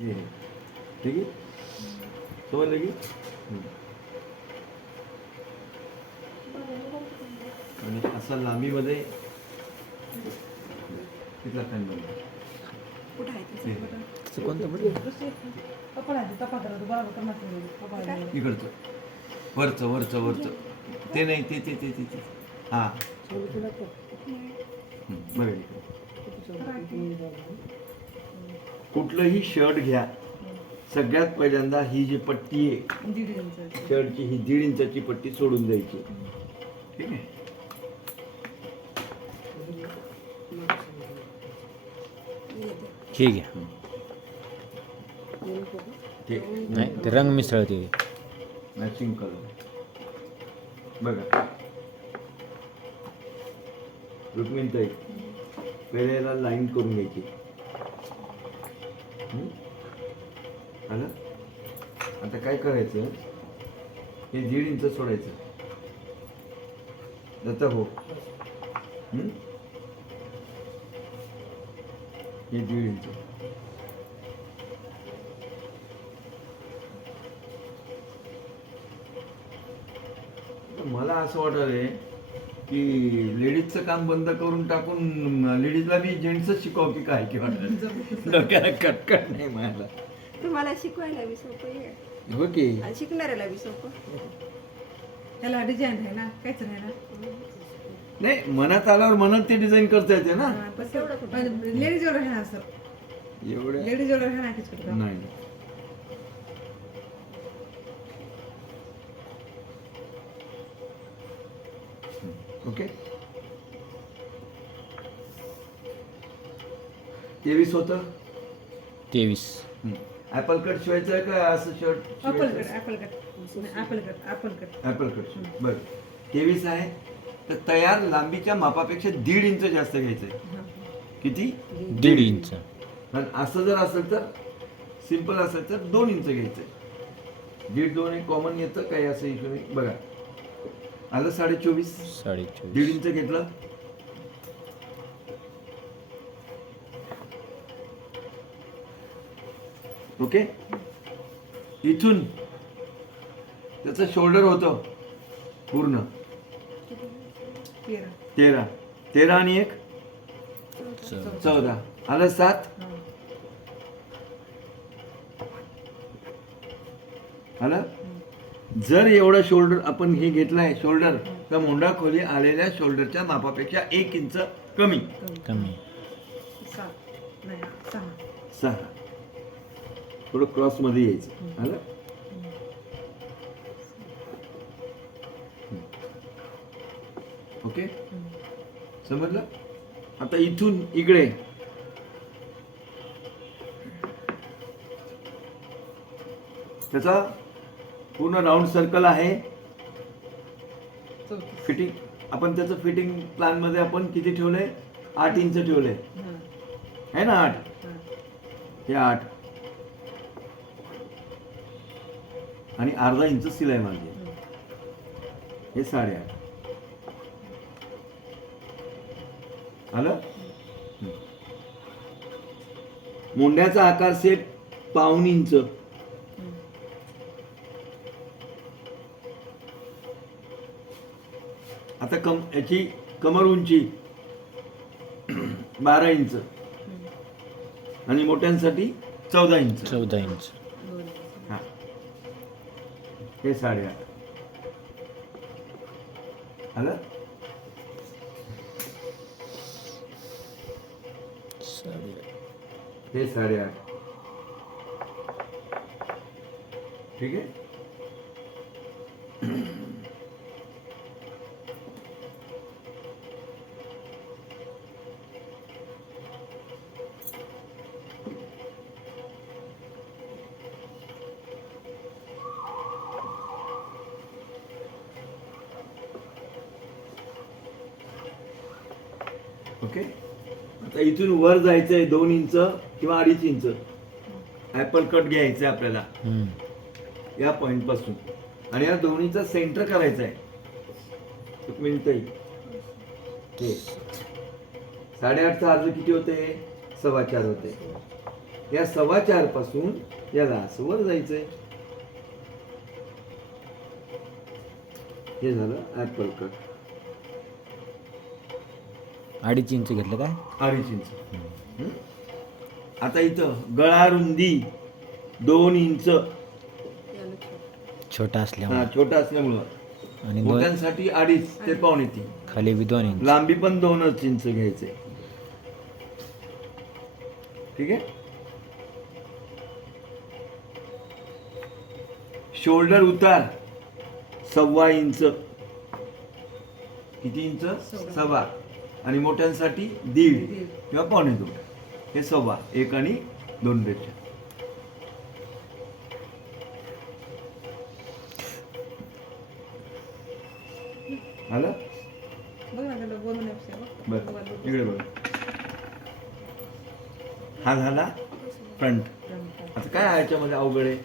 हे ठीक आहे समजलं की आणि असं लांबीमध्ये कितला फॅन बनला कुठं आहे ते? त्याचं कोणतं बरं इकडचं वरचं वरचं वरचं ते नाही ते ते ते ते ते हां बरं कुठलंही शर्ट घ्या सगळ्यात पहिल्यांदा ही जी पट्टी आहे शर्टची ही 1.5 इंचाची पट्टी सोडून द्यायची ठीक आहे ठीक आहे. ठीक नाही ते रंग मिसळते. मॅचिंग कलर बघा रुक्मिणताई पहिल्याला लाईन करून घ्यायची आलं आता काय करायचं हे 1.5 इंच सोडायचं जाता हो हे 1.5 इंच मला असं वाटलंय की लेडीजचं काम बंद करून टाकून लेडीजला बी जेंट्सच शिकव की काय की वाटलं डोक्याला कटकट नाही मला तुम्हाला शिकवायला बी सोपं आहे हो की आणि शिकणाऱ्याला बी सोपं. त्याला डिझाईन आहे ना काहीच नाही ना नाही मनात आल्यावर मनात ते डिझाईन करता येते ना लेडीज एवढं आहे ना असं एवढे लेडीज एवढं आहे ना काहीच करत नाही ओके 23 होतं 23. ऍपल कट शिवायचं आहे का असं shirt apple cut apple cut apple cut apple cut apple cut बरं 23 आहे तर तयार लांबीच्या मापापेक्षा 1.5 इंच जास्त घ्यायचं आहे किती 1.5 इंच. आणि असं जर असेल तर सिंपल असेल तर 2 इंच घ्यायचं आहे 1.5-2 एक कॉमन येतं काही असं इशू नाही बघा आलं 24.5 24.5. 1.5 इंच घेतलं ओके इथून त्याचं शोल्डर होतं पूर्ण 13 आणि 1 14 आलं 7 आलं जर एवढं शोल्डर आपण हे घेतलंय शोल्डर तर मोंडा खोली आलेल्या शोल्डरच्या मापापेक्षा 1 इंच कमी कमी. 6 थोडं क्रॉस मध्ये यायचं आलं ओके समजलं आता इथून इकडे त्याचा पूर्ण राऊंड सर्कल आहे फिटिंग आपण त्याचं फिटिंग प्लॅन मध्ये आपण किती ठेवलंय 8 इंच ठेवलंय है ना 8 हे 8 आणि अर्धा इंच सिलाई मारली हे 8.5 आलं मुंड्याचा आकार सेट 1/2 इंच आता याची कमर उंची 12 इंच आणि मोठ्यांसाठी 14 इंच 14 इंच. हा हे 8.5 आलं 8.5. हे 8.5 ठीक आहे ओके आता इथून वर जायचंय 2 इंच किंवा 2.5 इंच ऍपल कट घ्यायचंय आपल्याला या पॉइंट पासून आणि या दोन्हीचा सेंटर करायचा आहे एक मिनिट हे 8.5चा अर्ज किती होते 4.25 होते या 4.25 पासून याला असं वर जायचंय. हे झालं ऍपल कट. 2.5 इंच घेतलं काय? 2.5 इंच. हं? आता इथं गळा रुंदी 2 इंच. याला छोटं. छोटा असल्यामुळे छोटा असल्यामुळं आणि मोठ्यांसाठी 2.5 ते 2.25. खाली बी 2 इंच. लांबी पण 2 इंच घ्यायचंय. ठीक आहे. शोल्डर उतार 1.25 इंच. किती इंच? 1.25. आणि मोठ्यांसाठी 1.5 किंवा 1.25. हे 1.25. 1 आणि 2 पेक्षा. आलं? बघ ना त्याला बोलण्यापेक्षा बघ. बर बघ. इकडे बघ. हा झाला फ्रंट. आता काय आहे याच्यामध्ये अवघड आहे?